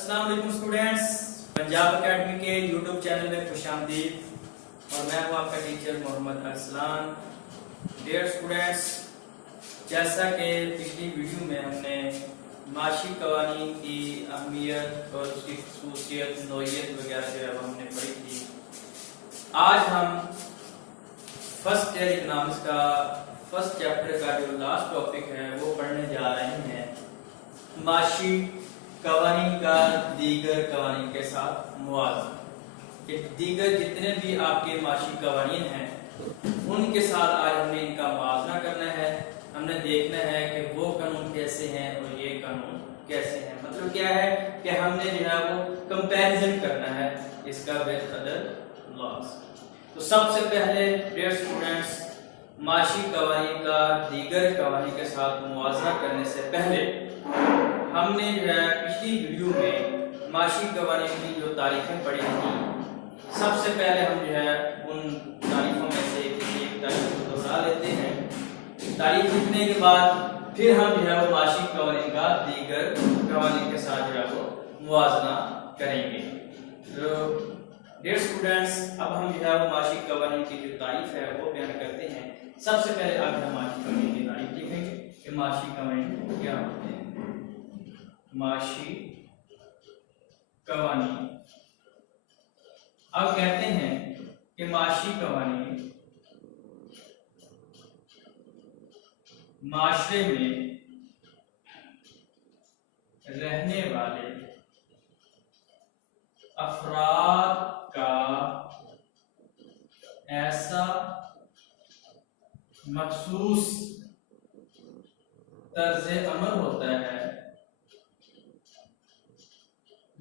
अस्सलाम वालेकुम students, Punjab academy के यूट्यूब चैनल में खुशामदीद और मैं हूं आपका teacher Mohammad Arsalan. Dear students, जैसा कि पिछली वीडियो में हमने माशी कवानीन की अहमियत और उसकी खसूसियत नौइयत वगैरह जो है वो हमने पढ़ी थी, आज हम फर्स्ट ईयर इकोनॉमिक्स का फर्स्ट चैप्टर का जो लास्ट टॉपिक है वो पढ़ने जा रहे हैं। माशी कवानीन का दीगर कवानीन के साथ मुआवजा। कि दीगर जितने भी आपके माशी कवानीन हैं उनके साथ आज हमने इनका मुआवजा करना है। हमने देखना है कि वो कानून कैसे हैं और ये कानून कैसे हैं। मतलब क्या है कि हमने जो है वो कंपैरिजन करना है इसका विद अदर लॉज। तो सबसे पहले डियर स्टूडेंट्स, माशी कवानीन का दीगर कवानीन के साथ मुआवजा करने से पहले हमने जो है पिछली वीडियो में माशी कवानीन की जो तारीफें पढ़ी थी, सबसे पहले हम जो है उन तारीफों में से किसी एक तारीफ को दोहरा लेते हैं। तारीफ लिखने के बाद फिर हम जो है वो माशी कवानीन का दीगर कवानीन के साथ जो है वो मुवाजना करेंगे। तो डियर स्टूडेंट्स, अब हम जो है वो माशी कवानीन की जो तारीफ है वो बयान करते हैं। सबसे पहले आप माशी कवानीन की तारीफ लिखेंगे कि माशी कवानीन क्या होते हैं। माशी कवानीन, अब कहते हैं कि माशी कवानीन माशरे में रहने वाले अफराद का ऐसा मखसूस तर्ज अमल होता है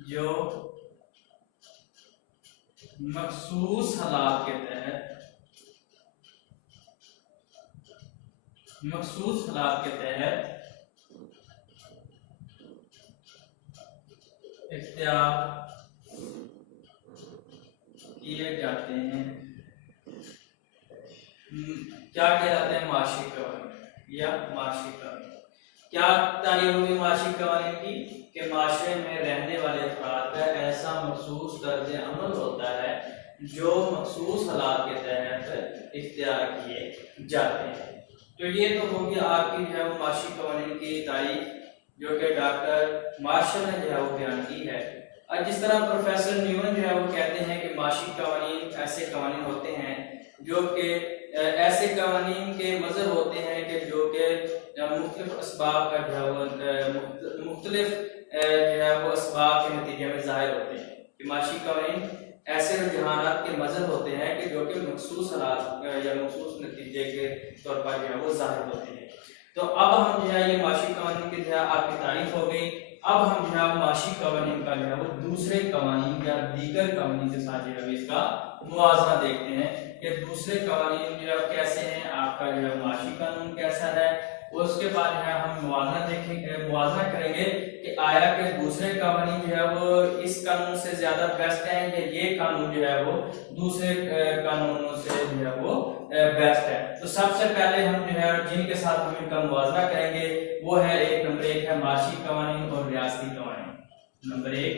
जो मखसूस हालात के तहत इख्तियार किए जाते हैं। क्या कहलाते हैं? माशी कवानीन या माशी कवानीन। क्या तारीफ होगी माशी कवानीन की? कि माशरे में रहने वाले अफराद का ऐसा मखसूस तर्ज अमल होता है जो मखसूस हालात के तहत इख्तियार किए जाते हैं। तो ये तो होगी आपकी जो है वो माशी कवानीन की तारीफ जो कि डॉक्टर मार्शल ने जो है वो बयान की है। और जिस तरह प्रोफेसर न्यूमन जो है वो कहते हैं कि माशी कवानीन ऐसे कवानीन होते हैं जो कि ऐसे कवानीन के मजहर होते हैं कि जो कि मुख्तलिफ असबाब का जो है वो मुख्तलिफ जो है वो असबाब के नतीजे में जाहिर होते हैं। कि माशी कवानीन ऐसे रुझानात के मजहर होते हैं कि जो कि मखसूस हालात या मखसूस नतीजे के तौर पर जो है वो जाहिर होते हैं। तो अब हम जो है ये माशी कवानीन की जो है आपकी तारीफ हो गई। अब हम जो है माशी कवानीन का जो है वो दूसरे कवानीन या दीगर कवानीन के साथ जो है इसका मुआवजा देखते हैं कि दूसरे कवानीन जो है कैसे हैं, आपका जो है माशी कानून कैसा है। उसके बाद जो है हम मुआवजा देखेंगे, मुआवजा करेंगे कि आया के दूसरे कवानीन जो है वो इस कानून से ज्यादा बेस्ट है या ये कानून जो है वो दूसरे कानूनों से जो है वो बेस्ट है। तो सबसे पहले हम जो है जिनके साथ हम इनका मुआवजा करेंगे वो है नंबर एक है माशी कवानीन और रियासती कवानीन। नंबर एक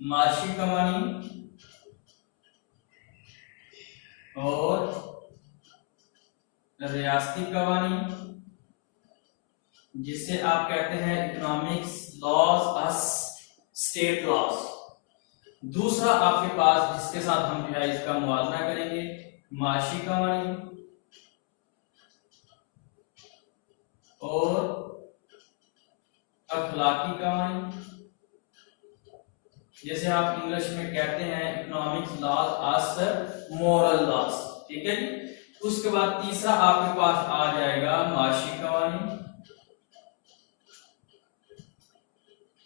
माशी कवानीन और रियासती कवानीन, जिसे आप कहते हैं इकोनॉमिक्स लॉज अस स्टेट लॉज। दूसरा आपके पास जिसके साथ हम जो है इसका मुआवजा करेंगे माशी कवानीन और अखलाकी कवानीन, जैसे आप इंग्लिश में कहते हैं इकोनॉमिक्स लॉज अस मोरल लॉज। ठीक है जी। उसके बाद तीसरा आपके पास आ जाएगा माशी कवानीन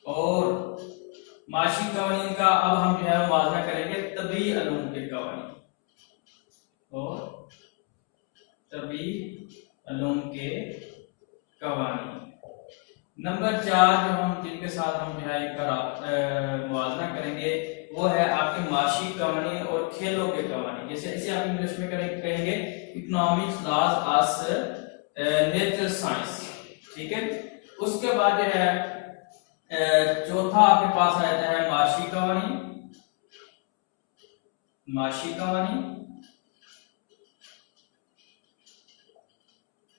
और माशी कवानीन का अब हम जो है मुआवजा करेंगे तबी अलूम के कवानीन और तबी अलूम के कवानीन। नंबर 4 जो हम जिनके साथ हम जो है इनका मुआवजा करेंगे वो है आपके माशी कवानीन और खेलों के कवानीन। जैसे इसे आप इंग्लिश में कहेंगे इकोनॉमिक्स लॉज अस नेचर साइंस। ठीक है। उसके बाद जो है चौथा आपके पास आ जाता है माशी कवानीन। माशी कवानीन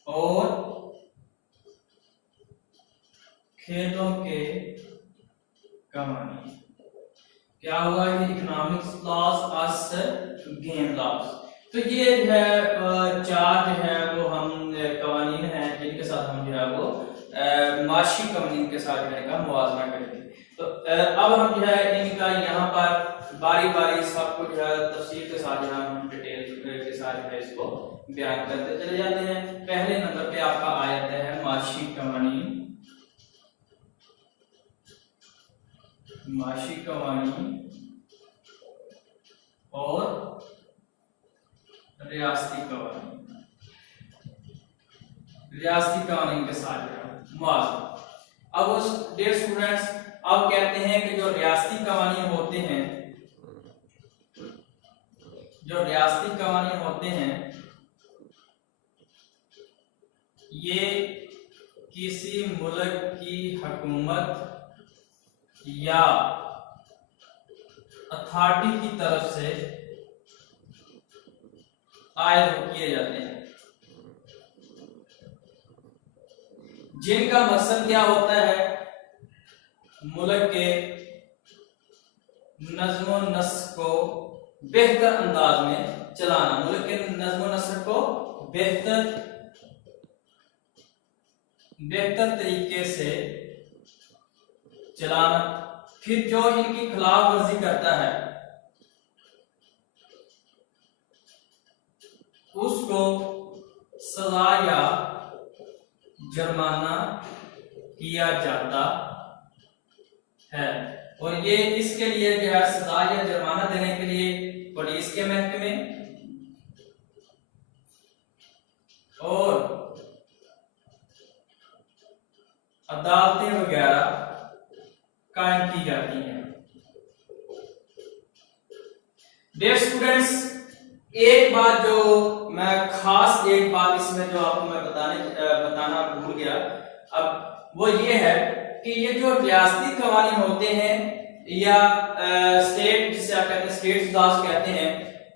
और खेलों के कवानीन। क्या हुआ कि इकोनॉमिक्स लॉस अस गेम लॉस। तो ये जो है चार जो है वो हम कवानीन हैं जिनके साथ हम जो है वो माशी कवानीन के साथ जो है मुवाजना करेंगे। तो अब हम जो है इनका यहाँ पर बारी बारी सबको जो है तफसील के साथ जो है हम डिटेल के साथ जो है इसको बयान करते चले जाते हैं। पहले नंबर पे आपका आ जाता है माशी कवानीन। माशी कवानीन और रियासती कवानीन। रियासती कवानीन के साथ मुआवजा। अब उस डियर स्टूडेंट्स अब कहते हैं कि जो रियासती कवानीन होते हैं, जो रियासती कवानीन होते हैं ये किसी मुल्क की हुकूमत या अथॉरिटी की तरफ से आयद किए जाते हैं, जिनका मकसद क्या होता है, मुल्क के नज़्म नस्क को बेहतर अंदाज में चलाना, मुल्क के नज़्म नस्क को बेहतर तरीके से चलाना। फिर जो इनकी खिलाफ वर्जी करता है उसको सजा या जुर्माना किया जाता है। और ये इसके लिए जो है सजा या जुर्माना देने के लिए पुलिस के महकमे और अदालतें वगैरह कायम की जाती हैं। डियर स्टूडेंट्स, एक बात जो मैं खास एक बात इसमें जो आपको मैं बताना भूल गया, अब वो ये है कि ये जो रियासती कवानीन होते हैं या स्टेट जिसे आप कहते हैं स्टेट लॉज कहते हैं,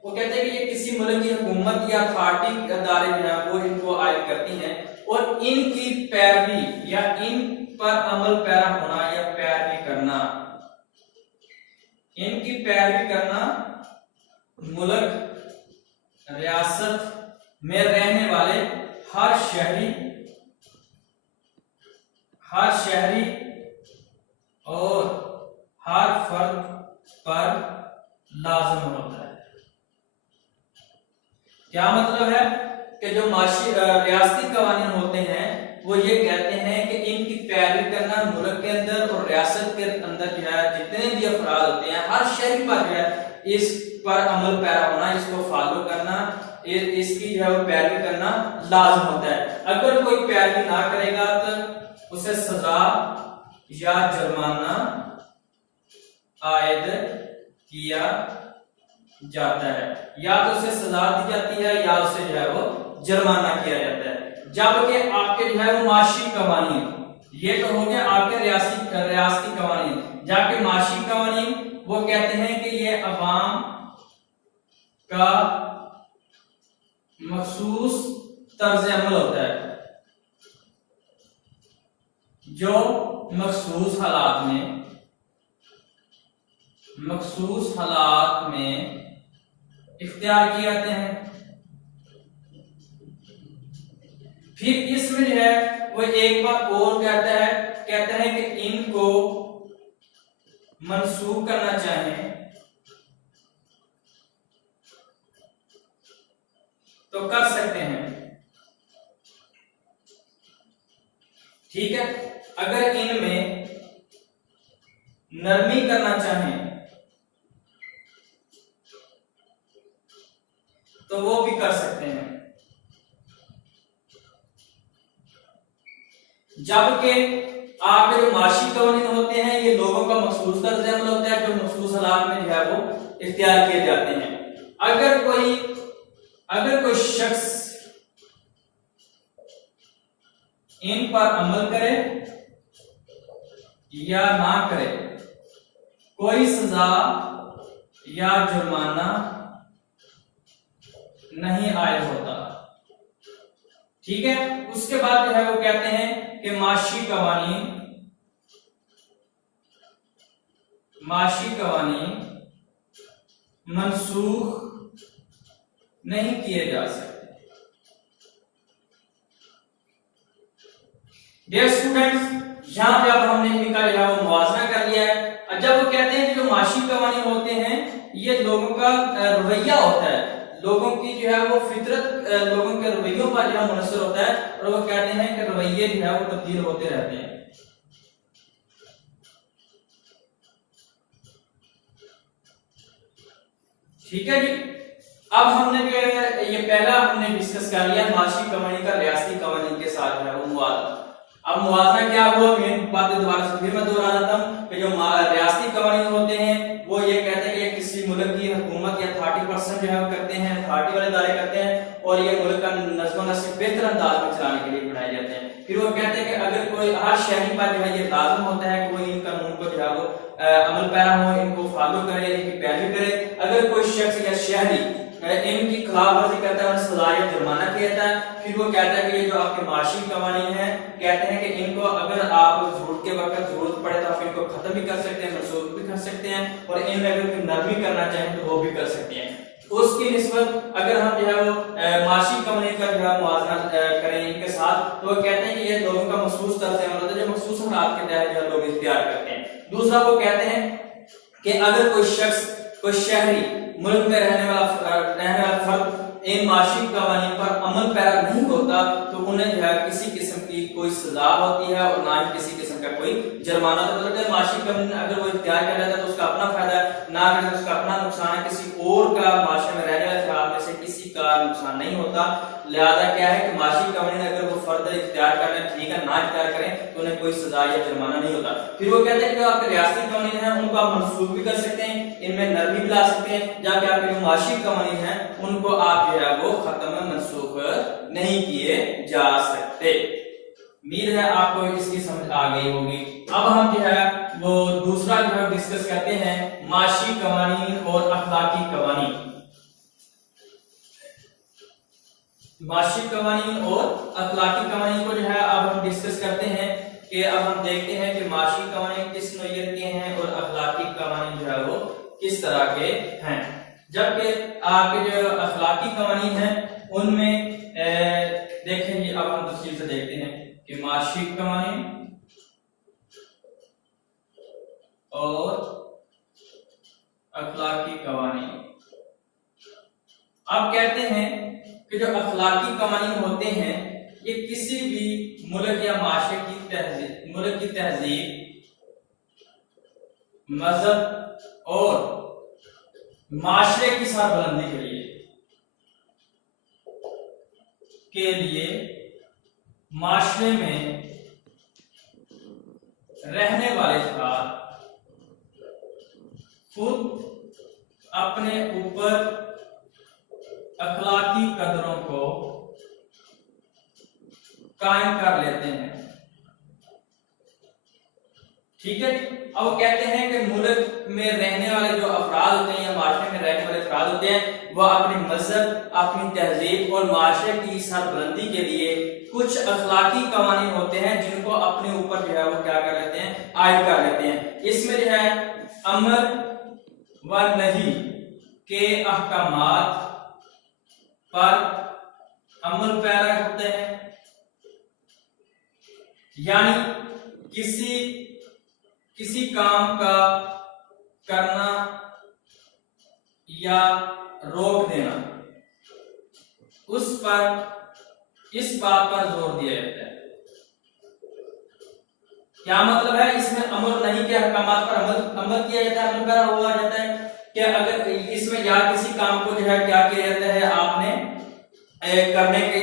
वो कहते हैं कि ये किसी मुल्क की हुकूमत या अथॉरिटी अदारे जो है वो इनको आयद करती हैं और इनकी पैरवी या इन पर अमल पैरा होना या पैरवी करना, इनकी पैरवी करना मुल्क रियासत में रहने वाले हर शहरी और हर फर्द पर लाज़िम होता है। क्या मतलब है कि जो रियासती कवानीन होते हैं वो ये कहते हैं कि इनकी पैरवी करना मुल्क के अंदर और रियासत के अंदर जो है जितने भी अफराद होते हैं हर शहरी पर जो है इस पर अमल पैरा होना, इसको फॉलो करना, इसकी जो है वो पैरवी करना लाज़िम होता है। अगर कोई पैरवी ना करेगा तो उसे सजा या जुर्माना आयद किया जाता है, या तो उसे सजा दी जाती है या उसे जो है वो जुर्माना किया जाता है। जबकि आपके जो है वो माशी कवानीन, ये तो हो गया आपके रियासती कवानीन, जबकि माशी कवानीन वो कहते हैं कि ये अवाम का मखसूस तर्ज अमल होता है जो मखसूस हालात में इख्तियार किए जाते हैं। फिर इसमें जो है वो एक बात और कहता है कि इनको मंसूख करना चाहें तो कर सकते हैं, ठीक है। अगर इनमें नरमी करना चाहें तो वो भी कर सकते हैं। जबकि आपके जो माशी कवानीन होते हैं ये लोगों का मखसूस तर्ज अमल होता है जो मखसूस हालात में जो है वो इख्तियार किए जाते हैं। अगर कोई शख्स इन पर अमल करे या ना करे, कोई सजा या जुर्माना नहीं आयद होता। ठीक है, उसके बाद जो है वो कहते हैं कि माशी कवानीन मनसूख नहीं किए जा सकते। डियर स्टूडेंट्स, यहां पे अब हमने इनका जो है वो मुवाजना कर लिया है। जब वो कहते हैं कि जो माशी कवानीन होते हैं ये लोगों का रवैया होता है, लोगों की जो है वो फितरत लोगों के रवैयों पर जो है मुनसर होता है, और वो कहते हैं कि रवैये जो है वो तब्दील होते रहते हैं। ठीक है जी, अब हमने ये पहला हमने डिस्कस कर लिया माशी कवानीन का रियासती कवानीन के साथ है वो मुवाजना। अब मुवाजना क्या हुआ, मेन बात दोबारा से फिर मैं दोहरा देता हूं कि जो रियासती कवानीन होते हैं वो ये कहते हैं कि किसी मुल्क की हुकूमत या 30% जो है करते हैं, अथॉरिटी वाले इदारे करते हैं, और ये मुल्क का नज़्म व नस्क बेहतर अंदाज में चलाने के लिए बनाए जाते हैं। फिर वो कहते हैं कि अगर कोई हर शहरी पर जो है ये लाजम होता है कि वो इन कानून को जो है वो अमल पैरा हो, इनको फॉलो करे, इनकी पैरवी करे। अगर कोई शख्स या शहरी इनकी खिलाफ वर्जी करता है उन्हें सजा या जुर्माना किया जाता है। फिर वो कहता है कि ये जो आपके माशी कवानीन है कहते हैं कि इनको अगर आप जरूरत के वक्त जरूरत पड़े तो आप इनको खत्म भी कर सकते हैं, मनसूख भी कर सकते हैं, और इनमें अगर नरमी करना चाहें तो वो भी कर सकते हैं। उसकी निस्बत अगर हम जो है वो माशी कवानीन का जो है मुवाजना करें इनके साथ, तो वो कहते हैं कि ये लोगों का मखसूस तर्ज अमल होता है जो मखसूस हालात के तहत जो लोग इख्तियार करते हैं। दूसरा वो कहते हैं कि अगर कोई शख्स, कोई शहरी मुल्क में रहने वाला फर्द इन माशी कवानीन पर अमल पैरा नहीं होता तो उन्हें जो है किसी किस्म की कोई सजा होती है और ना ही किसी किस्म का कोई जुर्माना। तो मतलब माशी कवानीन अगर वो इख्तियार कर लेता है तो उसका अपना फायदा है, ना करे तो उसका अपना नुकसान है, किसी और का माशरे में रहने वाले अफराद में से किसी का नुकसान नहीं होता। लिहाजा क्या है कि माशी कवानीन अगर वो फर्द इख्तियार कर लें ठीक है, ना इख्तियार करें तो उन्हें कोई सजा या जुर्माना नहीं होता। फिर वो कहते हैं कि आपके रियासती कवानीन है उनको आप मनसूख भी कर सकते हैं, इनमें नरमी भी ला सकते हैं, जबकि आपके जो माशी कवानीन है उनको आप जो है वो खत्म मनसूख नहीं किए जा सकते। उम्मीद है आपको इसकी समझ आ गई होगी। अब हम जो है वो दूसरा जो है डिस्कस करते हैं माशी कवानीन और अखलाकी कवानीन। माशी कवानीन और अखलाकी कवानीन को जो है अब हम डिस्कस करते हैं कि अब हम देखते हैं कि माशी कवानीन किस नौइयत के हैं और अखलाकी कवानीन जो है वो किस तरह के हैं। जबकि आपके जो अखलाकी कवानीन हैं उनमें देखेंगे, अब हम तफसील से देखते हैं कि माशी कवानीन और अखलाकी कवानीन। अब कहते हैं कि जो अखलाकी कवानीन होते हैं ये किसी भी मुल्क या माशरे की तहजीब, मुल्क की तहजीब, मजहब और माशरे की सरबलंदी के लिए माशरे में रहने वाले अफराद खुद अपने ऊपर अखलाकी कदरों को कायम कर लेते हैं। ठीक है, अब वो कहते हैं कि मुल्क में रहने वाले जो अफराद होते हैं या माशरे में रहने वाले अफराद होते हैं वह अपने मजहब, अपनी तहजीब और माशरे की सरबलंदी के लिए कुछ अखलाकी कवानीन होते हैं जिनको अपने ऊपर जो है वो क्या कर लेते हैं, आयद कर लेते हैं। इसमें जो है अमर व नही के अहकामात पर अमल पैरा होते हैं, यानी किसी काम का करना या रोक देना, उस पर इस बात पर जोर दिया जाता है। क्या मतलब है, इसमें अमल नहीं के अहकामात पर अमल किया जाता है, अमल पैरा हुआ जाता है कि अगर इसमें या किसी काम को जो है क्या किया जाता है, आपने करने के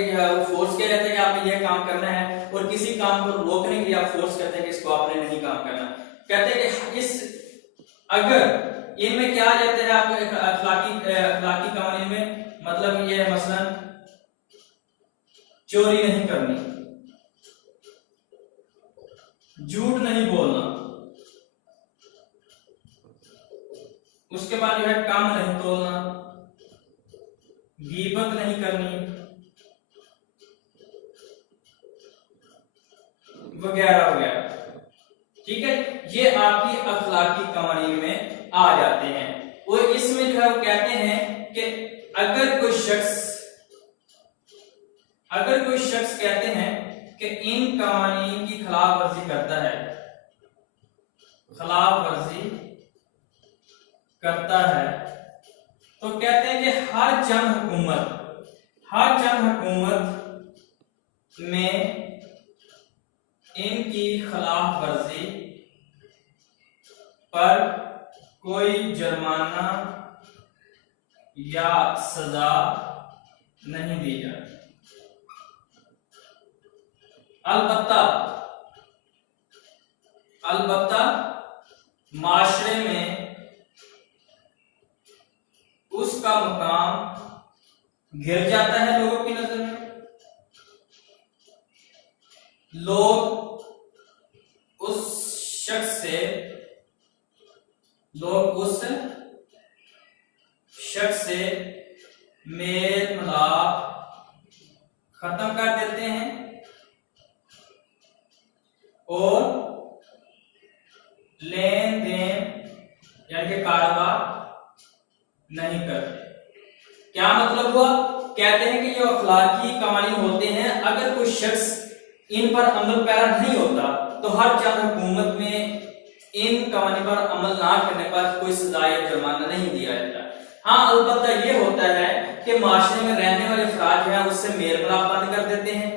फोर्स किया जाता है कि आपने ये काम करना है, और किसी काम को रोकने के लिए आप फोर्स करते हैं कि इसको आपने नहीं काम करना। कहते हैं कि इस अगर इनमें क्या आ जाता है आपको अखलाकी कवानीन में, मतलब ये मसलन चोरी नहीं करनी, झूठ नहीं बोलना, उसके बाद जो है कम नहीं तोलना, गीबत नहीं करनी वगैरह वगैरह। ठीक है, ये आपकी अखलाकी कवानीन में आ जाते हैं। और इसमें जो है वो कहते हैं कि अगर कोई शख्स कहते हैं कि इन कवानीन की खिलाफ वर्जी करता है, तो कहते हैं कि हर जंग हुकूमत में इनकी खिलाफ वर्जी पर कोई जुर्माना या सजा नहीं दी जाती। अलबत्ता माशरे में उसका मुकाम गिर जाता है लोगों की नजर में। लोग उस शख्स से मेल मिलाप खत्म कर देते हैं और लेन देन यानी कि कारोबार नहीं करते। क्या मतलब हुआ? कहते हैं कि जो अखलाकी कवानीन होते हैं, अगर कोई शख्स इन पर अमल पैरा नहीं होता तो हर जंग हुकूमत में इन कवानीन पर अमल ना करने पर कोई सजा या जुर्माना नहीं दिया जाता। हाँ, अलबत्ता ये होता है कि माशरे में रहने वाले अफराद जो है उससे मेल मिलाप बंद कर देते हैं,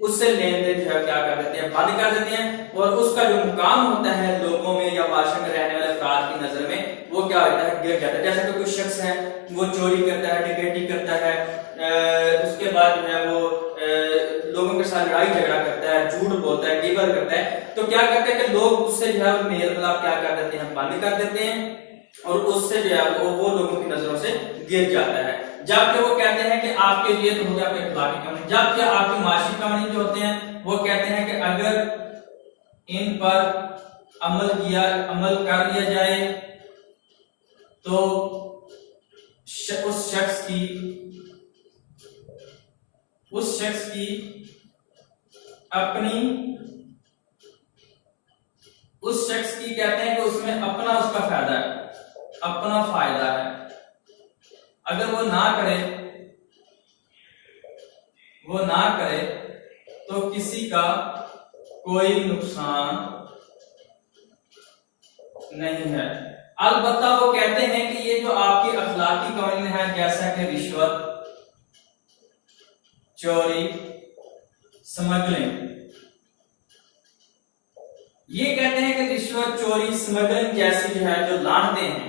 उससे लेन देन जो है क्या कर देते हैं, बंद कर देते हैं, और उसका जो मुकाम होता है लोगों में या माशरे में रहने वाले अफराद की नजर में वो क्या होता है, गिर जाता है। जैसे कि कोई शख्स है वो चोरी करता है, डकैती करता है, उसके बाद जो है वो लोगों के साथ लड़ाई झगड़ा करता है, झूठ बोलता है, गिबत करता है, तो क्या करते हैं कि लोग उससे जो है मेल मिलाप क्या कर देते हैं, बंद कर देते हैं, और उससे जो है वो लोगों की नजरों से गिर जाता है। जबकि वो कहते हैं कि आपके लिए तो हो गया आपके अखलाकी कवानीन, जबकि आपके माशी कवानीन जो होते हैं वो कहते हैं कि अगर इन पर अमल कर लिया जाए तो उस शख्स की कहते हैं कि उसमें उसका फायदा है। अगर वो ना करे तो किसी का कोई नुकसान नहीं है। अलबत्ता वो कहते हैं कि ये जो आपकी अखलाकी कवानीन है, जैसा कि रिश्वत, चोरी, स्मगलिंग, ये कहते हैं कि रिश्वत, चोरी, स्मगलिंग जैसी जो है जो लानतें हैं,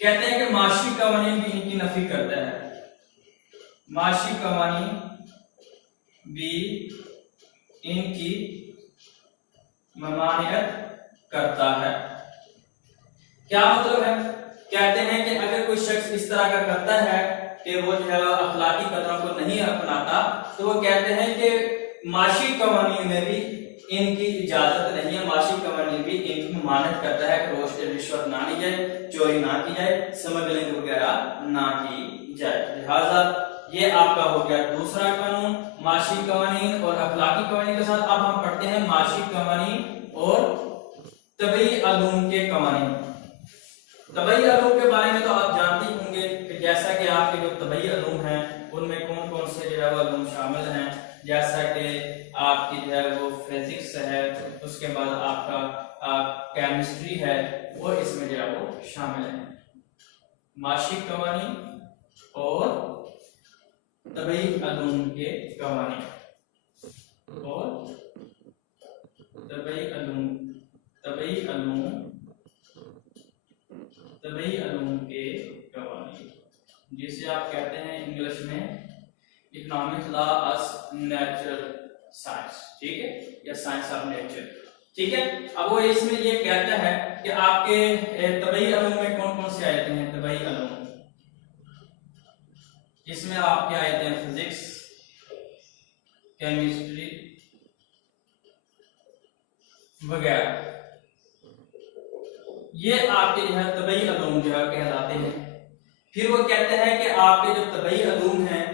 कहते हैं कि माशी कवानीन भी इनकी नफी करता है, माशी कवानीन भी इनकी ममानियत करता है। क्या मतलब है? कहते हैं कि अगर कोई शख्स इस तरह का करता है कि वो जो है अखलाकी कदरों को नहीं अपनाता, तो वो कहते हैं कि माशी कवानीन में भी इनकी इजाजत नहीं है, माशी कवानीन भी इनकी ममानियत करता है कि रिश्वत ना ली जाए, चोरी ना की जाए, स्मगलिंग वगैरह ना की जाए। लिहाजा ये आपका हो गया दूसरा कानून, माशी कवानीन और अखलाकी कवानीन के साथ। अब हम पढ़ते हैं माशी कवानीन और तबई अलूम के कवानीन। तबई अलूम के बारे में तो आप जानते ही होंगे कि जैसा कि आपके जो तबई अलूम हैं उनमें कौन कौन से जो है वो अलूम शामिल हैं, जैसा कि आपकी जो है वो फिजिक्स है, उसके बाद आपका केमिस्ट्री है, वो इसमें जो है वो शामिल है। माशी कवानीन और तबई अलूम के कवानीन और तबई अलूम के कवानीन, जिसे आप कहते हैं इंग्लिश में economic law of natural science, ठीक है, या साइंस ऑफ नेचर, ठीक है। अब वो इसमें ये कहता है कि आपके तबई अलूम में कौन कौन से आयते हैं। तबई अलूम इसमें आपके आयते हैं फिजिक्स, केमिस्ट्री, वगैरह, ये आपके जो है तबई अलूम जो है कहलाते हैं। फिर वो कहते हैं कि आपके जो तबई अलूम हैं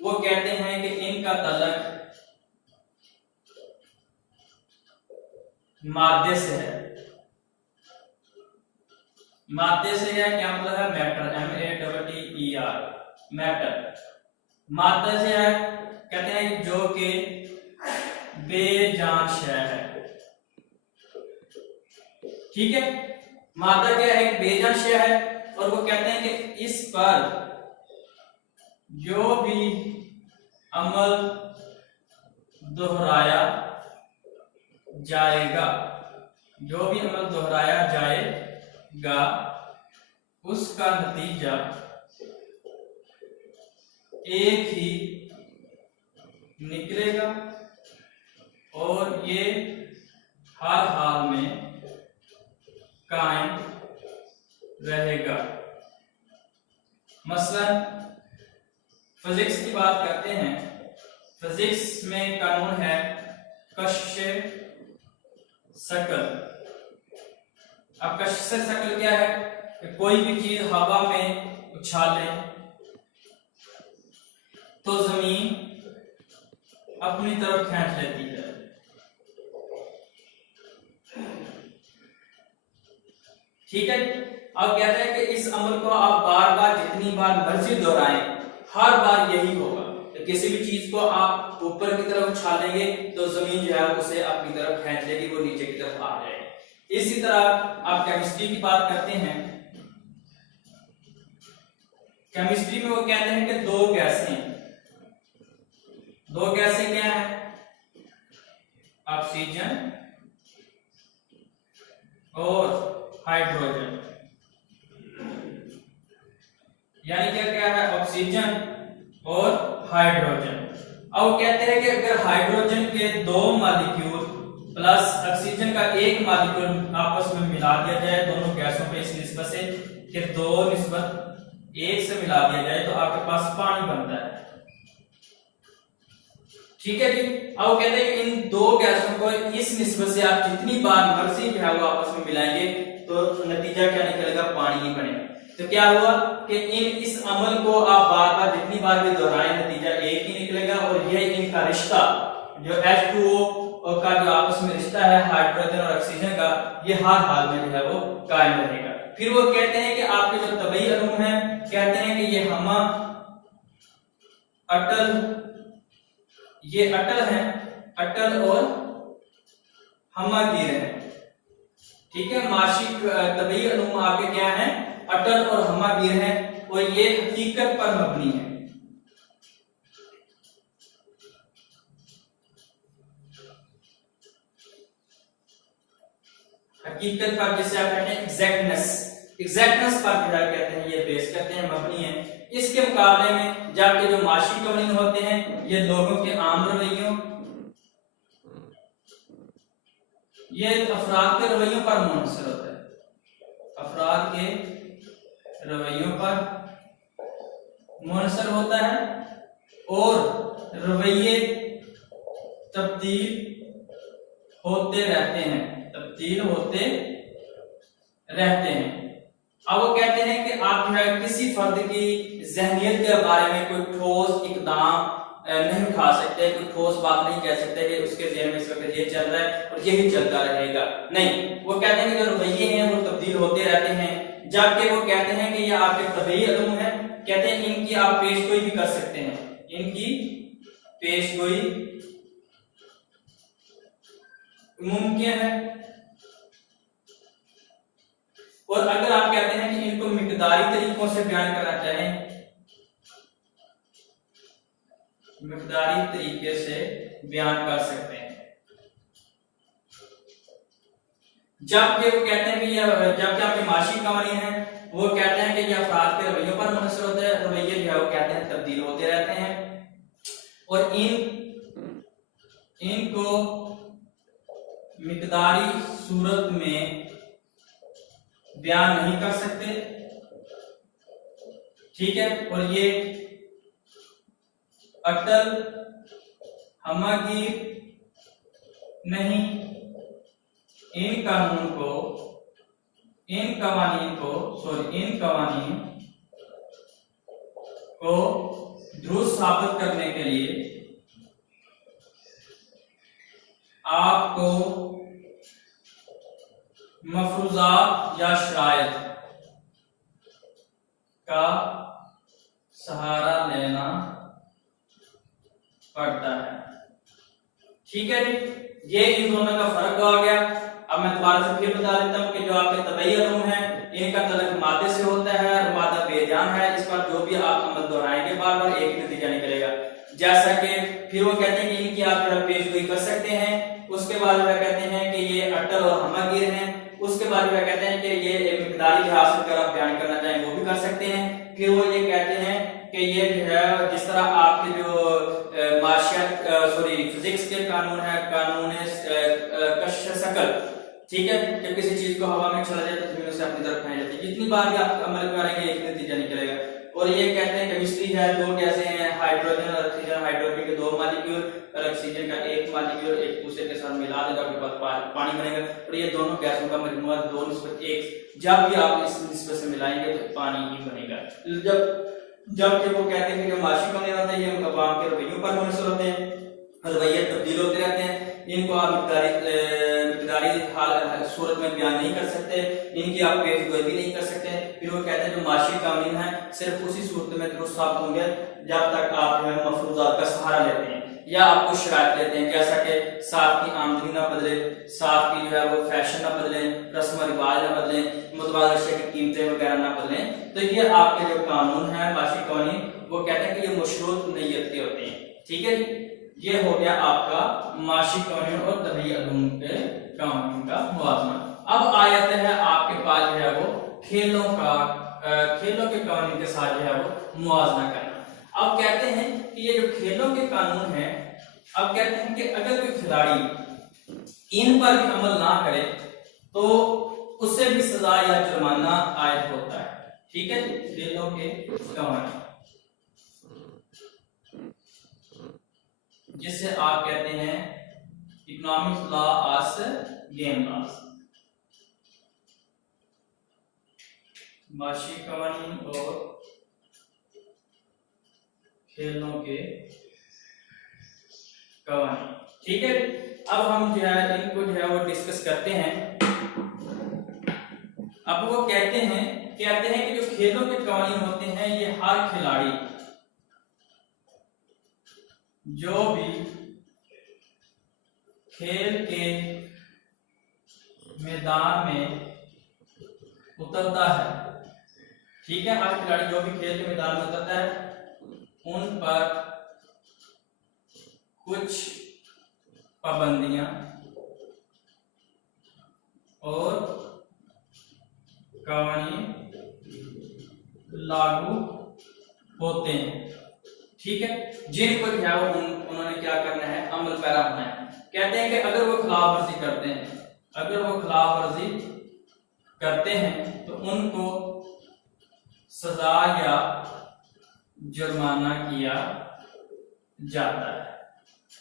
वो कहते हैं कि इनका तल्लुक मादे से है। मादे से है, क्या मतलब है? Matter, METTER, matter. मादे से है, कहते हैं जो कि बेजान शय है। ठीक है, मादा क्या है? बेजान शय है। और वो कहते हैं कि इस पर जो भी अमल दोहराया जाएगा, जो भी अमल दोहराया जाएगा उसका नतीजा एक ही निकलेगा और ये हर हाल में कायम रहेगा। मसलन फिजिक्स की बात करते हैं, फिजिक्स में कानून है कशिश शकल। अब कशिश शकल क्या है? कि कोई भी चीज हवा में उछाले तो जमीन अपनी तरफ खींच लेती है। ठीक है, अब कहते हैं कि इस अमल को आप बार बार जितनी बार मर्जी दोहराएं, हर बार यही होगा। तो किसी भी चीज को आप ऊपर की तरफ उछालेंगे तो जमीन जो है उसे अपनी तरफ खींच लेगी, वो नीचे की तरफ आ जाएगी। इसी तरह आप केमिस्ट्री की बात करते हैं, केमिस्ट्री में वो कहते हैं कि दो गैसें क्या है? ऑक्सीजन और हाइड्रोजन। यानी क्या क्या है? ऑक्सीजन और हाइड्रोजन। अब कहते हैं कि अगर हाइड्रोजन के दो मॉलिक्यूल प्लस ऑक्सीजन का एक मॉलिक्यूल आपस में मिला दिया जाए दोनों गैसों पे, इस निस्बत से कि 2:1 से मिला दिया जाए तो आपके पास पानी बनता है। ठीक है जी। अब कहते हैं कि इन दो गैसों को इस निस्बत से आप जितनी बार मर्जी जो है वो आपस में मिलाएंगे तो नतीजा क्या निकलेगा? पानी ही बनेगा। तो क्या हुआ कि इस अमल को आप बार बार जितनी बार भी दोहराएं नतीजा एक ही निकलेगा। और यह इनका रिश्ता जो H2O का जो आपस में रिश्ता है हाइड्रोजन और ऑक्सीजन का, ये हर हाल में जो है वो कायम रहेगा। फिर वो कहते हैं कि आपके जो तबई अलूम है कहते हैं कि ये अटल है, अटल और हमागीर है। ठीक है, माशिक तबई अलूम आपके क्या है? अटल और हमागीर है और ये हकीकत पर मबनी है। हकीकत पर, जिसे आप कहते हैं एग्जैक्टनेस पर जो है कहते हैं ये बेस करते हैं, मबनी है। इसके मुकाबले में जबकि जो माशी कवानीन होते हैं ये लोगों के आम रवैयों, ये अफराद के रवैयों पर मुनहसर होता है। अफराद के रवैयों पर मुनहसर होता है और रवैये तब्दील होते रहते हैं, अब वो कहते हैं कि आप जो है किसी फर्द की ज़हनियत के बारे में कोई ठोस इकदाम नहीं उठा सकते, कोई ठोस बात नहीं कह सकते कि उसके ज़हन में इस वक्त ये चल रहा है और यही चलता रहेगा। नहीं, वो कहते हैं कि जो रवैये हैं वो तब्दील होते रहते हैं। जबकि वो कहते हैं कि ये आपके तबई अलूम है, कहते हैं इनकी आप पेशगोई भी कर सकते हैं, इनकी पेशगोई मुमकिन है। और अगर आप कहते हैं कि इनको मिकदारी तरीकों से बयान करना चाहें, मिकदारी तरीके से बयान कर सकते हैं। जबकि वो कहते हैं कि यह जबकि आपके माशी कवानीन है वो कहते हैं कि यह अफराद के रवैयों पर मुनहसर होते हैं, रवैये जो है वो कहते हैं तब्दील होते रहते हैं और इनको मिकदारी सूरत में बयान नहीं कर सकते। ठीक है, और ये अटल हमागीर नहीं इन कवानीन को दुरुस्त साबित करने के लिए आपको मफरूजात या शराइत का सहारा लेना पड़ता है। ठीक है जी, ये इन दोनों का फर्क आ गया। अब मैं दोबारा से फिर बता देता हूँ कि जो आपके तबई अलूम है इनका तल्लुक मादे से होता है और मादा बेजान है। इस पर जो भी आप अमल दोहराएंगे बार बार एक ही नतीजा निकलेगा। जैसा कि फिर वो कहते हैं कि इनकी आप पेशगोई कर सकते हैं। उसके बाद वह कहते हैं कि ये अटल और हमागिर हैं। उसके बाद वह कहते हैं कि ये मिकदारी लिहाज से अगर आप बयान करना चाहें वो भी कर सकते हैं। फिर वो ये कहते हैं कि ये जो है जिस तरह आपके जो फिजिक्स के कानून है, कानून कश शकल, ठीक है, जब किसी चीज को हवा में चला जाए तो जमीन से अपनी तरफ खाई जाती है। जितनी बार भी आप अमल करेंगे एक नतीजा निकलेगा। और ये कहते हैं केमिस्ट्री है, दो गैसें हैं, हाइड्रोजन और ऑक्सीजन। हाइड्रोजन के दो मॉलिक्यूल और ऑक्सीजन का एक मॉलिक्यूल एक दूसरे के साथ मिला देगा, आपके पास पानी बनेगा। और ये दोनों गैसों का मजमूआ 2:1, जब भी आप इस निस्बत से मिलाएंगे तो पानी ही बनेगा। जबकि वो कहते हैं कि जो माशी कौन होते हैं ये अवाम के रवैयों पर मुनहसर होते हैं, रवैये तब्दील होते रहते हैं। इनको आप मिकदारी सूरत में बयान नहीं कर सकते, इनकी आप पेशगोई भी नहीं कर सकते। फिर वो कहते हैं जो माशी कानून है सिर्फ उसी सूरत में दुरुस्त साबित होंगे जब तक आप मफरूजात का सहारा लेते हैं या आप कुछ शराइत लेते हैं, जैसा कि साफ की आमदनी ना बदले, साफ की जो है वो फैशन ना बदले, रस्म रिवाज ना बदले, मुतबादल अशिया की कीमतें वगैरह ना बदलें। तो ये आपके जो कानून है माशी कानून, वो कहते हैं कि ये मशरूत नीयत के होते हैं। ठीक है, ये हो गया आपका माशी कानून और तबई अलूम के कानून का मुआवजा। अब आयत है आपके पास जो है वो खेलों के कानून के साथ जो है वो मुआवजा करना। अब कहते हैं कि ये जो खेलों के कानून है, अब कहते हैं कि अगर कोई खिलाड़ी इन पर भी अमल ना करे तो उससे भी सजा या जुर्माना आयद होता है। ठीक है, खेलों के कानून जिससे आप कहते हैं इकोनॉमिक लॉ आस गेम लॉस। माशी कवानीन और खेलों के कवानीन। ठीक है, अब हम जो है इनको जो है वो डिस्कस करते हैं। अब वो कहते हैं कि जो खेलों के कवानीन होते हैं ये हर खिलाड़ी जो भी खेल के मैदान में उतरता है, ठीक है, हर खिलाड़ी जो भी खेल के मैदान में उतरता है उन पर कुछ पाबंदियां और कानून लागू होते हैं। ठीक है, जिनको जो है वो उन्होंने क्या करना है, अमल पैरा होना है। कहते हैं कि अगर वो खिलाफ वर्जी करते हैं तो उनको सजा या जुर्माना किया जाता है।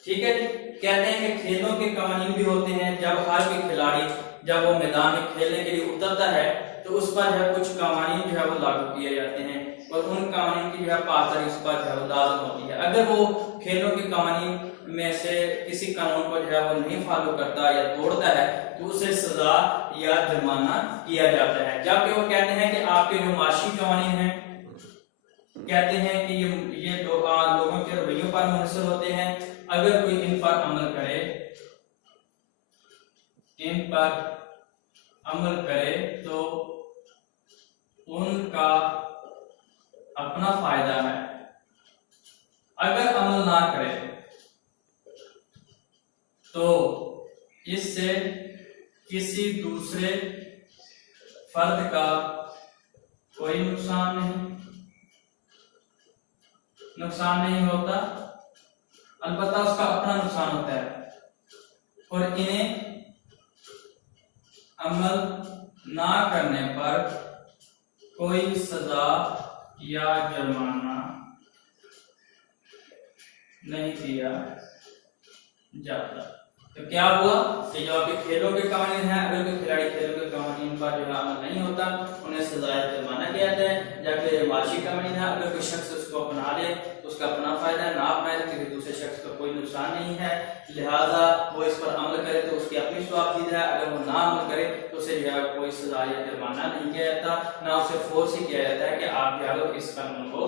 ठीक है, कहते हैं कि खेलों के कानून भी होते हैं। जब हर कोई खिलाड़ी जब वो मैदान में खेलने के लिए उतरता है तो उस पर जो है कुछ कानून जो है वो लागू किए जाते हैं और उन कानून की जो है पासदारी उस पर जो है वो लाज़िम होती है। अगर वो खेलों के कानून में से किसी कानून को जो है वो नहीं फॉलो करता या तोड़ता है तो उसे सजा या जुर्माना किया जाता है। जबकि वो कहते हैं कि आपके जो माशी कानून हैं कहते हैं कि ये लोगों के रवैयों पर मुनहसर होते हैं। अगर कोई इन पर अमल करे तो उनका अपना फायदा है। अगर अमल ना करे तो इससे किसी दूसरे फर्द का कोई नुकसान नहीं होता, अलबत्ता उसका अपना नुकसान होता है। और इन्हें अमल ना करने पर कोई सजा या जुर्माना नहीं दिया जाता। तो क्या हुआ कि जो आपके खेलों के कानून हैं, अगर कोई खिलाड़ी खेलों के कानून पर जो है अमल नहीं होता, उन्हें सजाए जुर्माना किया जाता है। जबकि माशी कानून है, अगर कोई शख्स उसको अपना ले तो उसका अपना फायदा है, ना अपनाए तो किसी दूसरे शख्स का कोई नुकसान नहीं है, लिहाजा वो इस पर अमल करे तो उसकी अपनी स्वाबदीद है। अगर वो ना अमल करे तो उसे जो है कोई सजा या जुर्माना नहीं किया जाता, ना उसे फोर्स ही किया जाता है कि आप जो है इस कानून को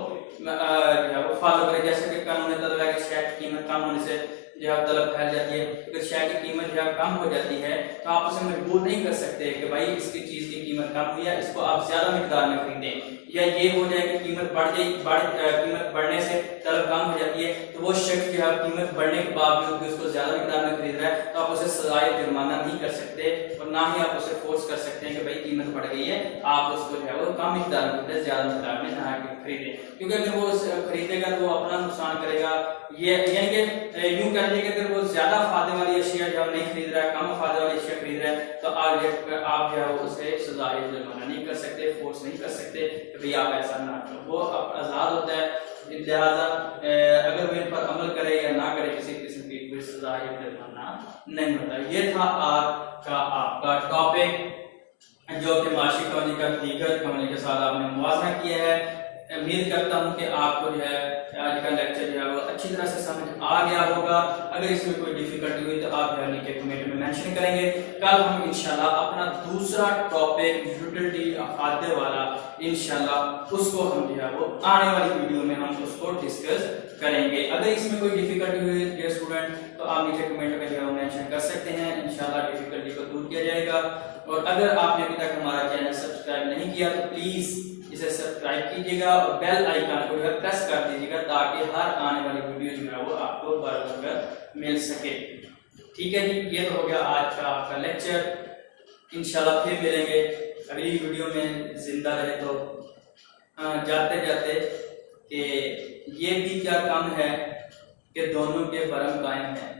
फॉलो करें। जैसे कि कानून तलब है कि शय की कीमत कम होने से जो है तलब फैल जाती है। अगर शय की कीमत जो है कम हो जाती है तो आप उसे मजबूर नहीं कर सकते कि भाई इसकी चीज की कीमत कम हुई है, इसको आप ज्यादा मिकदार में खरीदें। या ये हो जाए कि कीमत कीमत बढ़ने से तलब कम हो जाती है तो वो शख्स जो है कीमत बढ़ने के बावजूद भी उसको ज्यादा मिकदार में खरीद रहा है, तो आप उसे सजा या जुर्माना नहीं कर सकते और ना ही आप उसे फोर्स कर सकते हैं कि भाई कीमत बढ़ गई है, आप उसको जो है वो कम मिकदार में खरीदे, ज्यादा मिकदार में ना खरीदे। क्योंकि अगर वो खरीदेगा तो वो अपना नुकसान करेगा। ये यानी कि यूं कह लीजिए कि अगर वो ज्यादा फायदे वाली अशिया जो नहीं खरीद रहा है, कम फायदे वाली अशिया खरीद रहा है, तो आप जो है उसे सजा या जुर्माना नहीं कर सकते, फोर्स नहीं कर सकते कि भाई आप ऐसा ना करो। वो आजाद होता है, लिहाजा अगर वो इन पर अमल करे या ना करे किसी किस्म की कोई सजा या जुर्माना नहीं होता। ये था आज का आपका टॉपिक जो कि माशी कहानी का दीगर कहानी के साथ आपने मुवाजना किया है। उम्मीद करता हूं कि आपको जो है आज का लेक्चर जो है वो अच्छी तरह से समझ आ गया होगा। अगर इसमें कोई डिफिकल्टी हुई तो आप नीचे कमेंट में मेंशन करेंगे। कल हम इंशाल्लाह अपना दूसरा टॉपिक यूटिलिटी अफादे वाला इंशाल्लाह उसको हम जो है वो आने वाली वीडियो में हम उसको डिस्कस करेंगे। अगर इसमें कोई डिफिकल्टी हुई डियर स्टूडेंट तो आप नीचे कमेंट में जो है मेंशन कर सकते हैं, इंशाल्लाह डिफिकल्टी को दूर किया जाएगा। और अगर आपने अभी तक हमारा चैनल सब्सक्राइब नहीं किया तो प्लीज इसे सब्सक्राइब कीजिएगा और बेल आइकन को जो प्रेस कर दीजिएगा ताकि हर आने वाली वीडियो जो है वो आपको बराबर मिल सके। ठीक है जी, ये तो हो गया आज का आपका लेक्चर। इंशाल्लाह फिर मिलेंगे अगली वीडियो में, जिंदा रहे तो जाते जाते कि ये भी क्या कम है कि दोनों के बरम कायम है,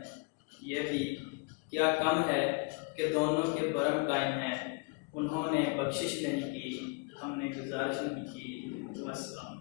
ये भी क्या कम है कि दोनों के बरम कायम है। उन्होंने बख्शिश नहीं की, हमने गुजारिश नहीं की। अस्सलाम।